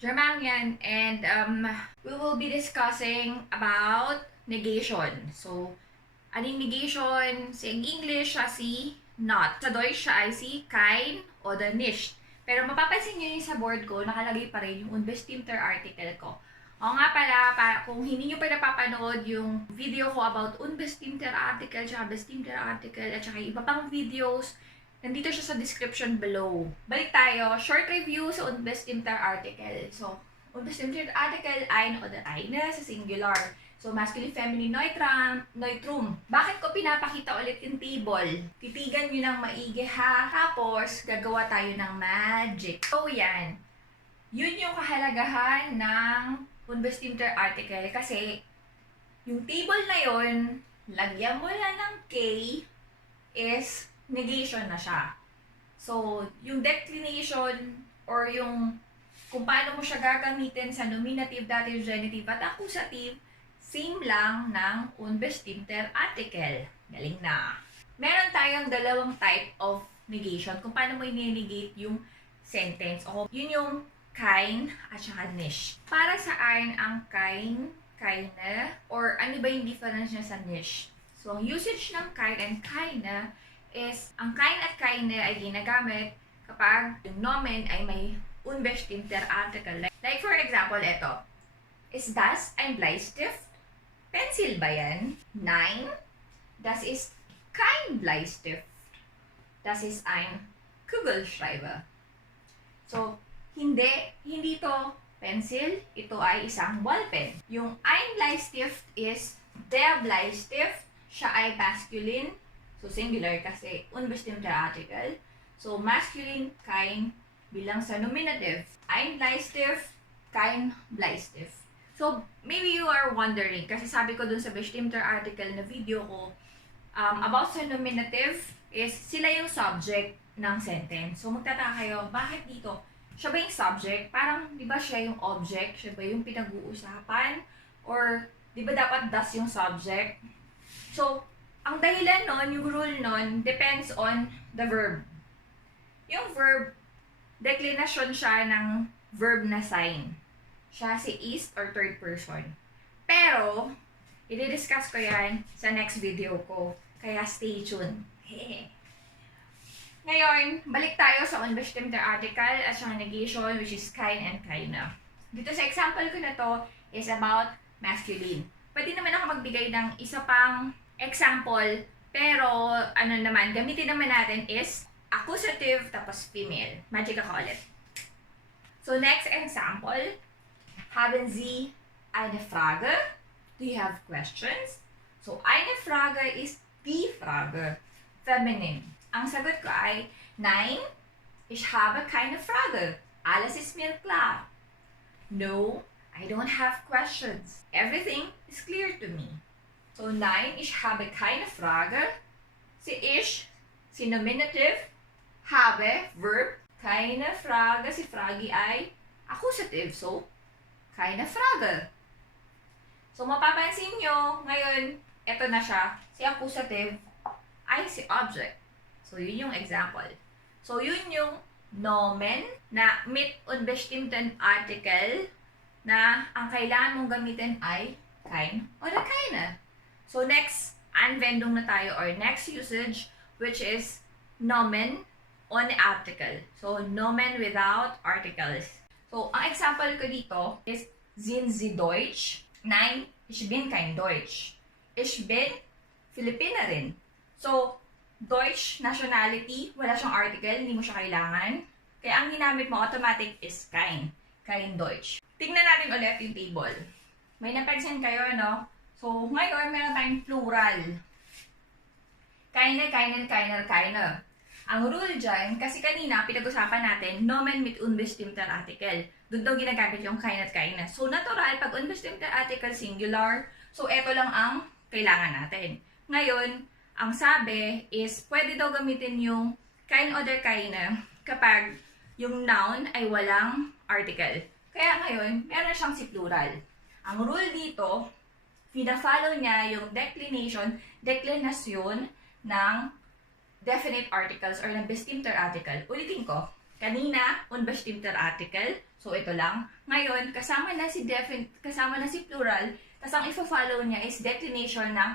GerMangyan, and we will be discussing about negation. So, aning negation, sa English siya si not. Sa Deutsch siya ay si kein oder nicht. Pero mapapansin nyo yung sa board ko, nakalagay pa rin yung unbestimmter article ko. O nga pala, kung hindi nyo pa napapanood yung video ko about unbestimmter article, tsaka bestimmter article, at tsaka iba pang videos, nandito siya sa description below. Balik tayo, short review sa unbestimmter article. So, unbestimmter article, ein oder eine sa singular. So, masculine, feminine, neutrum. Bakit ko pinapakita ulit yung table? Titigan nyo ng maigi ha. Tapos, gagawa tayo ng magic. So, yan. Yun yung kahalagahan ng unbestimmter article. Kasi, yung table na yun, lagyan mo lang ng K is negation na siya. So, yung declination or yung kung paano mo siya gagamitin sa nominative, dative, genitive, at accusative, same lang ng unbestimmter article. Galing na. Meron tayong dalawang type of negation kung paano mo i-negate yung sentence. O, yun yung kein at saka nicht. Para saan ang kein, keine, or ano ba yung difference niya sa nicht? So, usage ng kein and keine is, ang kein at keine ay ginagamit kapag yung nomen ay may unbestimmter article. Like for example, ito. Ist das ein Bleistift? Pencil ba yan? Nein, das ist kein Bleistift. Das ist ein Kugelschreiber. So, hindi to pencil, ito ay isang ballpen. Yung ein Bleistift is der Bleistift, siya ay masculine, so singular kasi unbestimmter article. So, masculine, kein, bilang sa nominative. Ein Bleistift, kein Bleistift. So, maybe you are wondering, kasi sabi ko dun sa bestimmter article na video ko, about sa nominative is sila yung subject ng sentence. So, magtataka kayo, bakit dito? Siya ba yung subject? Parang, di ba siya yung object? Siya ba yung pinag-uusapan? Or, di ba dapat das yung subject? So, ang dahilan nun, yung rule nun, depends on the verb. Yung verb, declination siya ng verb na sign. Siya si is or third person. Pero, i-discuss ko yan sa next video ko. Kaya stay tuned. Ngayon, balik tayo sa unbestimmter article at sa negation, which is kein and keine. Dito sa example ko na to is about masculine. Pwede naman ako magbigay ng isa pang example, pero ano naman, gamitin naman natin is accusative tapos female. Magic ako ulit. So, next example. Haben Sie eine Frage? Do you have questions? So, eine Frage is die Frage. Feminine. Ang sagot ko ay, Nein, ich habe keine Frage. Alles ist mir klar. No, I don't have questions. Everything is clear to me. So, nein, ich habe keine Frage. Si ich, si nominative, habe, verb, keine Frage, si Frage ay accusative. So, keine Frage. So, mapapansin nyo, ngayon, eto na siya. Si accusative ay si object. So, yun yung example. So, yun yung nomen na mit unbestimmten article na ang kailangan mong gamitin ay kein oder keine. So, next anwendung na tayo or next usage, which is nomen on article. So, nomen without articles. So, ang example ko dito is, sind Sie Deutsch? Nein, ich bin kein Deutsch. Ich bin Filipinarin. So, Deutsch, nationality, wala siyang article, hindi mo siya kailangan. Kaya ang ginamit mo automatic is kein. Kein Deutsch. Tingnan natin ulit yung table. May napansin kayo, no? So, ngayon, meron tayong plural. Keine, keinen, keiner, keine. Ang rule dyan, kasi kanina, pinag-usapan natin, nomen mit unbestimmter article. Doon daw ginagamit yung kein at keine. So, natural, pag unbestimmter article, singular. So, eto lang ang kailangan natin. Ngayon, ang sabi is, pwede daw gamitin yung kein oder keine kapag yung noun ay walang article. Kaya ngayon, meron siyang si plural. Ang rule dito, pina-follow niya yung declinasyon ng definite articles or ng bestimmter article. Ulitin ko. Kanina, unbestimmter Artikel. So, ito lang. Ngayon, kasama na si plural. Tapos, ang ifa-follow niya is declination ng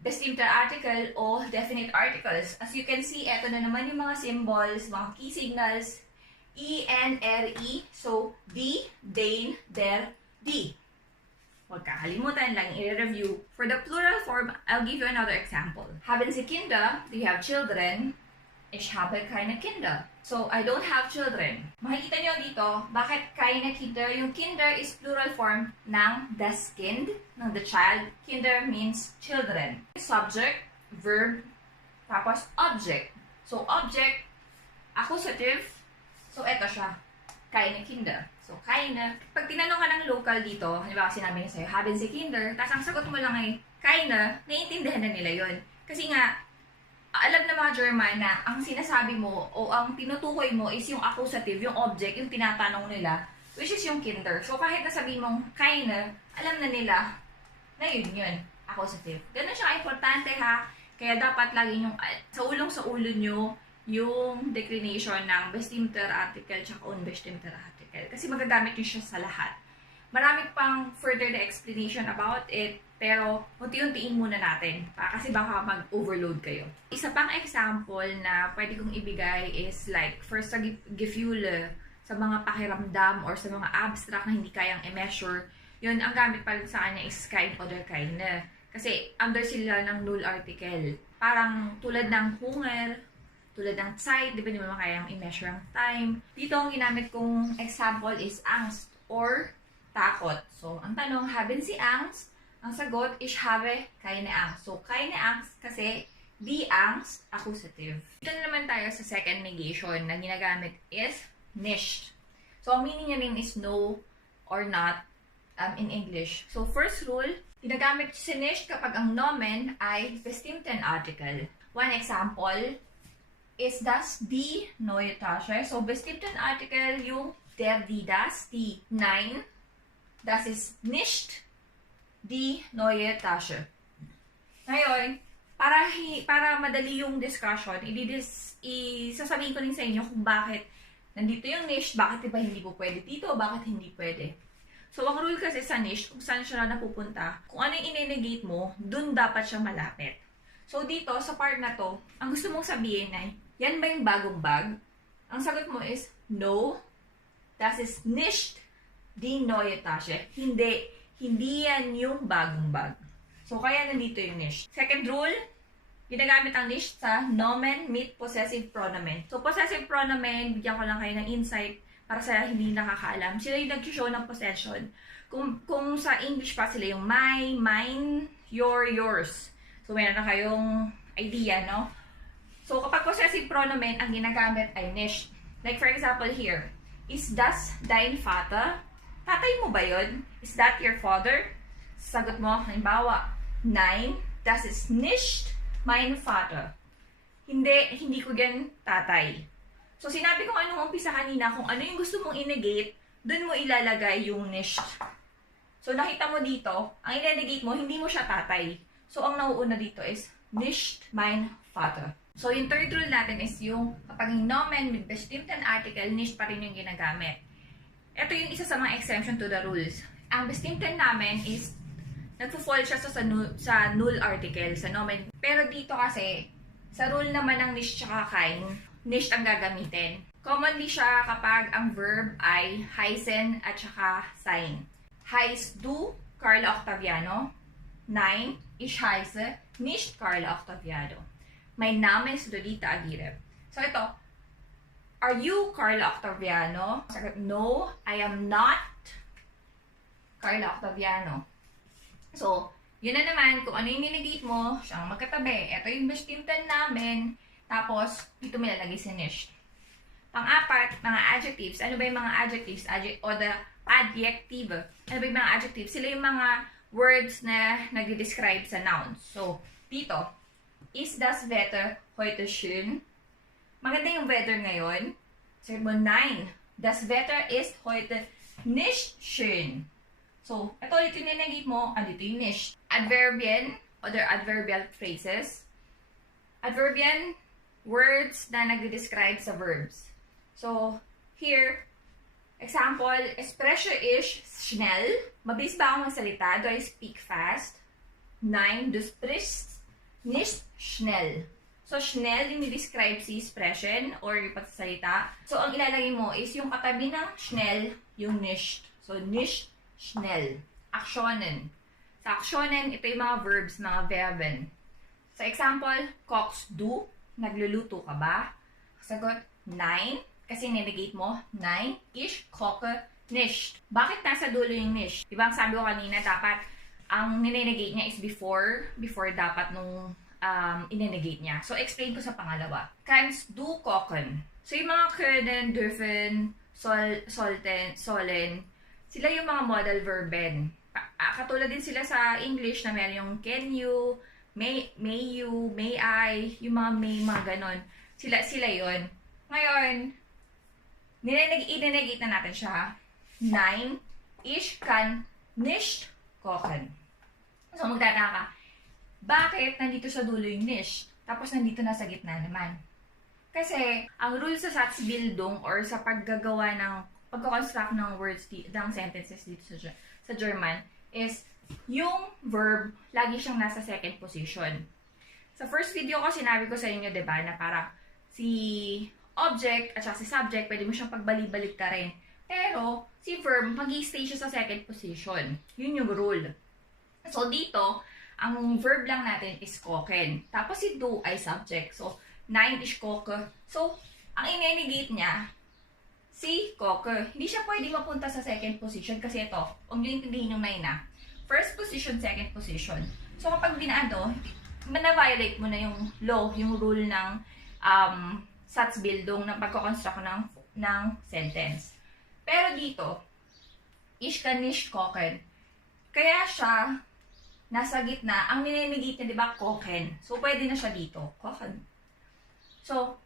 bestimmter Article o definite articles. As you can see, ito na naman yung mga symbols, mga key signals. E, N, R, E. So, die, den, der, die. Huwag kakalimutan lang i-review. For the plural form, I'll give you another example. Haben Sie Kinder? Do you have children? Ich habe keine Kinder. So, I don't have children. Makikita nyo dito, bakit keine Kinder? Yung Kinder is plural form ng das Kind, ng the child. Kinder means children. Subject, verb, tapos object. So, object, accusative. So, eto siya. Keine Kinder. So, keine. Pag tinanong ka ng local dito, halimbawa sinabi niya sa'yo, haben Sie Kinder? Tapos ang sagot mo lang ay keine, naiintindihan na nila yun. Kasi nga, alam na mga German na ang sinasabi mo o ang tinutukoy mo is yung accusative, yung object, yung tinatanong nila, which is yung Kinder. So, kahit nasabihin mong keine, alam na nila na yun, accusative. Ganun siya importante ha. Kaya dapat lagi yung sa ulo nyo yung declination ng bestimmter Artikel tsaka unbestimmter Artikel. Kasi magagamit nyo siya sa lahat. Marami pang further na explanation about it, pero unti-untiin muna natin kasi baka mag-overload kayo. Isa pang example na pwede kong ibigay is like first sa Gefühle, sa mga pakiramdam or sa mga abstract na hindi kayang i-measure. Yun, ang gamit pa rin sa kanya is kein oder keine. Kasi under sila ng null article. Parang tulad ng hunger, tulad ng Zeit, di ba naman kayang i-measure ang time. Dito ang ginamit kong example is Angst or takot. So, ang tanong, haben Sie Angst? Ang sagot, ich habe keine Angst. So, keine Angst kasi die Angst, accusative. Dito na naman tayo sa second negation na ginagamit is nicht. So, ang meaning niya rin is no or not in English. So, first rule, ginagamit si nicht kapag ang nomen ay bestimmten Artikel. One example is das die neue Tasche. So, bestimmten Artikel yung der, die, das, die, nein. Das ist nicht die neue Tasche. Ngayon, para madali yung discussion, isasabihin ko rin sa inyo kung bakit nandito yung nicht, bakit iba hindi po pwede dito, bakit hindi pwede. So, ang rule kasi sa nicht, kung saan siya napupunta, kung ano yung i-negate mo, dun dapat siya malapit. So, dito, sa part na to, ang gusto mong sabihin ay, yan ba yung bagong bag? Ang sagot mo is, no, das ist nicht die neue Tasche. Hindi yan yung bagong bag. So, kaya nandito yung nicht. Second rule, ginagamit ang nicht sa nomen mit possessive pronomen. So, possessive pronomen, bigyan ko lang kayo ng insight para sa hindi nakakaalam. Sila yung nag-show ng possession. Kung sa English pa sila yung my, mine, your, yours. So, meron na kayong idea, no? So, kapag possessive pronomen, ang ginagamit ay nicht. Like, for example, here, is das dein Vater? Tatay mo ba yun? Is that your father? Sagot mo, halimbawa, nein, das ist nicht mein Vater. Hindi ko yan tatay. So, sinabi ko anong umpisa kanina, kung ano yung gusto mong i-negate, dun mo ilalagay yung nicht. So, nakita mo dito, ang i-negate mo, hindi mo siya tatay. So, ang nauuna dito is, nicht mein Vater. So, yung third rule natin is yung kapag yung nomen with bestimmten Artikel, nicht pa rin yung ginagamit. Ito yung isa sa mga exemption to the rules. Ang bestimmten namin is, nagpo-fall siya sa null article, sa nomen. Pero dito kasi, sa rule naman ng nicht tsaka kein, nicht ang gagamitin. Commonly siya kapag ang verb ay heißen at saka sein. Heißt du Carla Octaviano? Nein, ich heiße nicht Carla Octaviano. Mein Name ist Lolita Aguirre. So ito, are you Carla Octaviano? Sagot, no, I am not Carla Octaviano. So, yun na naman, kung ano yung ninegate mo, siyang magkatabi. Ito yung bestimmten namin. Tapos, dito may lalagay si nicht. Pang-apat, mga adjectives. Ano ba yung mga adjectives? O the adjective. Ano ba yung mga adjectives? Sila yung mga words na nag-describe sa nouns. So, dito, is das Wetter heute schön? Maganda yung weather ngayon. Sabi mo, nein. Das Wetter ist heute nicht schön. So, ito ulit yung ninegate mo, andito yung nicht. Adverbian, other adverbial phrases. Adverbian, words na nag-describe sa verbs. So, here, example, Spreche ich schnell? Mabilis ba ako magsalita? Do I speak fast? Nein, du sprichst nicht schnell. So, schnell, describe si expression or yung pagsasalita. So, ang ilalagay mo is yung katabi ng schnell, yung nicht. So, nicht schnell. Aktionen. Sa aktionen, ito yung mga verbs, mga verben. Sa example, kochst du? Nagluluto ka ba? Sagot, nein. Kasi negate mo, nein, ich koche nicht. Bakit nasa dulo yung nicht? Diba ang sabi ko kanina, dapat ang ninenegate niya is before dapat nung inenegate niya. So, explain ko sa pangalawa. Kannst du kochen? So, yung mga können, dürfen, sollten, sollen, sila yung mga modal verben. Katulad din sila sa English na meron yung can you, may you, may I, yung mga may, mga ganon. Sila yon. Ngayon, inenegate na natin siya. Nein, ich kann nicht kochen. So, magtataka ka, bakit nandito sa dulo yung nicht? Tapos nandito na sa gitna naman. Kasi, ang rule sa Satzbildung or sa paggagawa ng, pagko-construct ng words, ng sentences dito sa German, is yung verb, lagi siyang nasa second position. Sa first video ko, sinabi ko sa inyo, diba, na para si object at si subject, pwede mo siyang pagbalik-balik ka rin. Pero, si verb, mag-i-stay siya sa second position. Yun yung rule. So, dito, ang verb lang natin is kochen. Tapos, si do ay subject. So, nein is koche. So, ang inenegate niya, si koche. Hindi siya pwede mapunta sa second position kasi ito, huwag nyo intindihin yung nein na. First position, second position. So, kapag dinaan to, na-violate mo na yung law, yung rule ng Satzbildung ng pagko-construct ng sentence. Pero dito, ich kann nicht kochen. Kaya siya nasa gitna. Ang ninenegate niya, di ba, kochen. So, pwede na siya dito. Kochen. So,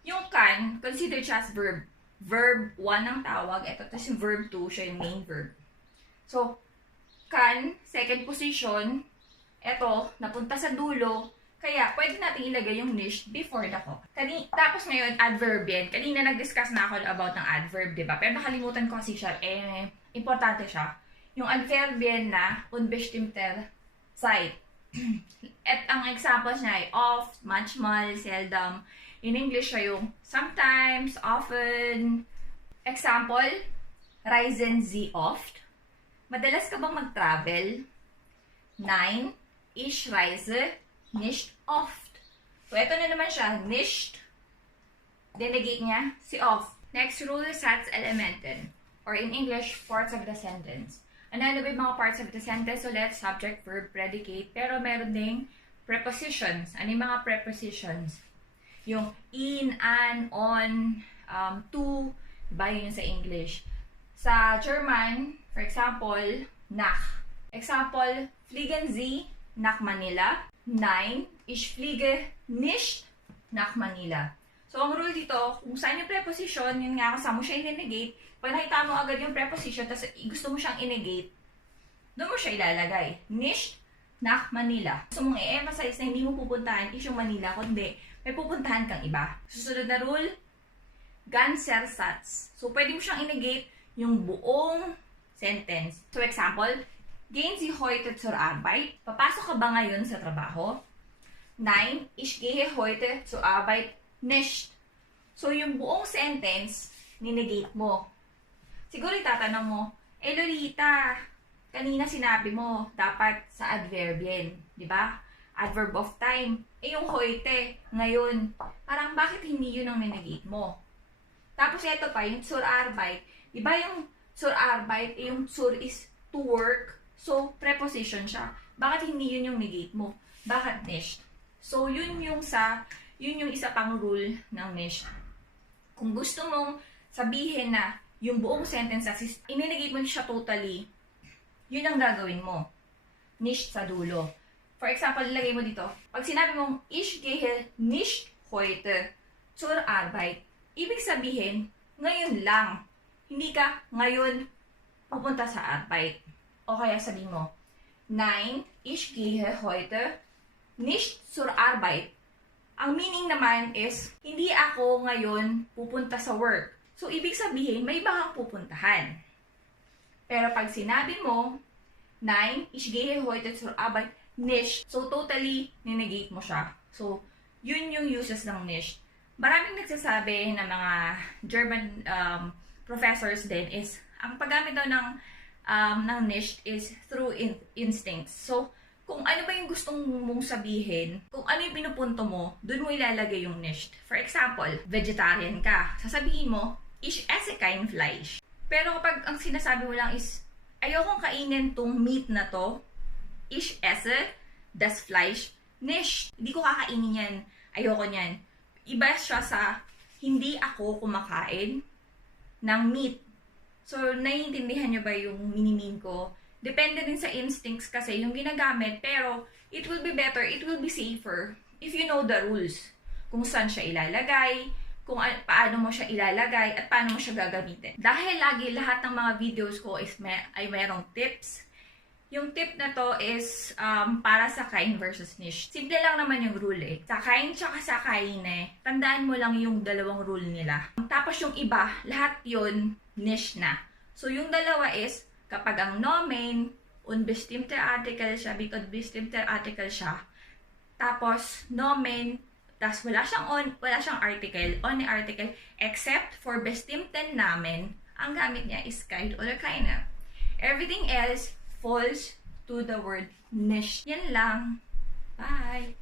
yung can, consider siya as verb. Verb 1 ang tawag. Ito, tapos yung verb 2, siya yung main verb. So, can, second position. Ito, napunta sa dulo. Kaya, pwede natin ilagay yung nicht before the ko. Tapos ngayon, adverb yan. Kanina nag-discuss na ako about ng adverb, di ba? Pero nakalimutan ko kasi siya, importante siya. Yung adverb yan na unbestimmter Zeit. At ang examples niya ay oft, manchmal, seldom. In English siya yung sometimes, often. Example, reisen Sie oft? Madalas ka bang mag-travel? Nein, ich reise nicht oft. So, ito na naman siya, nicht. Denegate niya, si oft. Next rule, Satzelementen. Or in English, parts of the sentence. Ano ba yung mga parts of the sentence? So, let's subject, verb, predicate. Pero meron ding prepositions. Ano yung mga prepositions? Yung in, an, on, to. Diba yun sa English? Sa German, for example, nach. Example, fliegen Sie nach Manila? Nein, ich fliege nicht nach Manila. So, ang rule dito, kung saan yung preposition, yun nga, kasama mo siya i-negate. Pag nakita mo agad yung preposition, tapos gusto mo siyang i-negate, doon mo siya ilalagay. Nicht nach Manila. So, mong i-emphasize na hindi mo pupuntahan is yung Manila, kundi may pupuntahan kang iba. Susunod na rule, ganzer Satz. So, pwede mo siyang i-negate yung buong sentence. So, example, gehen Sie heute zur Arbeit? Papasok ka ba ngayon sa trabaho? Nein, ich gehe heute zur Arbeit nicht. So, yung buong sentence, ninegate mo. Siguro itatanong mo, Lolita, kanina sinabi mo, dapat sa adverb yan. Diba? Adverb of time. Yung heute, ngayon. Parang bakit hindi yun ang ninegate mo? Tapos ito pa, yung zur Arbeit. Diba yung zur Arbeit, yung zur is to work. So, preposition siya. Bakit hindi yun yung negate mo? Bakit nicht? So, yun yung isa pang rule ng nicht. Kung gusto mong sabihin na yung buong sentence is ininegate mo siya totally, yun ang gagawin mo. Nicht sa dulo. For example, ilagay mo dito. Pag sinabi mong, ich gehe nicht heute zur Arbeit, ibig sabihin, ngayon lang. Hindi ka ngayon pupunta sa Arbeit. O kaya sabihin mo, nein, ich gehe heute nicht zur Arbeit. Ang meaning naman is, hindi ako ngayon pupunta sa work. So, ibig sabihin, may iba kang pupuntahan. Pero pag sinabi mo, nein, ich gehe heute zur Arbeit nicht. So, totally, ninegate mo siya. So, yun yung uses ng nicht. Maraming nagsasabi na mga German professors din is, ang paggamit daw ng nicht is through instincts. So, kung ano ba yung gustong mong sabihin, kung ano yung pinupunto mo, dun mo ilalagay yung nicht. For example, vegetarian ka. Sasabihin mo, ich esse kein Fleisch. Pero kapag ang sinasabi mo lang is, ayokong kainin tong meat na to, ich esse das Fleisch nicht. Hindi ko kakainin yan. Ayoko niyan. Iba siya sa, hindi ako kumakain ng meat. So, naiintindihan nyo ba yung minimean ko? Depende din sa instincts kasi yung ginagamit, pero it will be better, it will be safer if you know the rules. Kung saan siya ilalagay, kung paano mo siya ilalagay, at paano mo siya gagamitin. Dahil lagi lahat ng mga videos ko is ay mayroong tips. Yung tip na to is para sa Kein versus nicht. Simple lang naman yung rule eh. Sa Kein tsaka sa Kein tandaan mo lang yung dalawang rule nila. Tapos yung iba, lahat yun nicht na. So yung dalawa is, kapag ang Nomen, unbestimmter Artikel siya, big unbestimmter Artikel siya, tapos Nomen, tapos wala siyang article, only article, except for bestimmten Namen, ang gamit niya is kein oder keine. Everything else falls to the word nicht. Yan lang. Bye!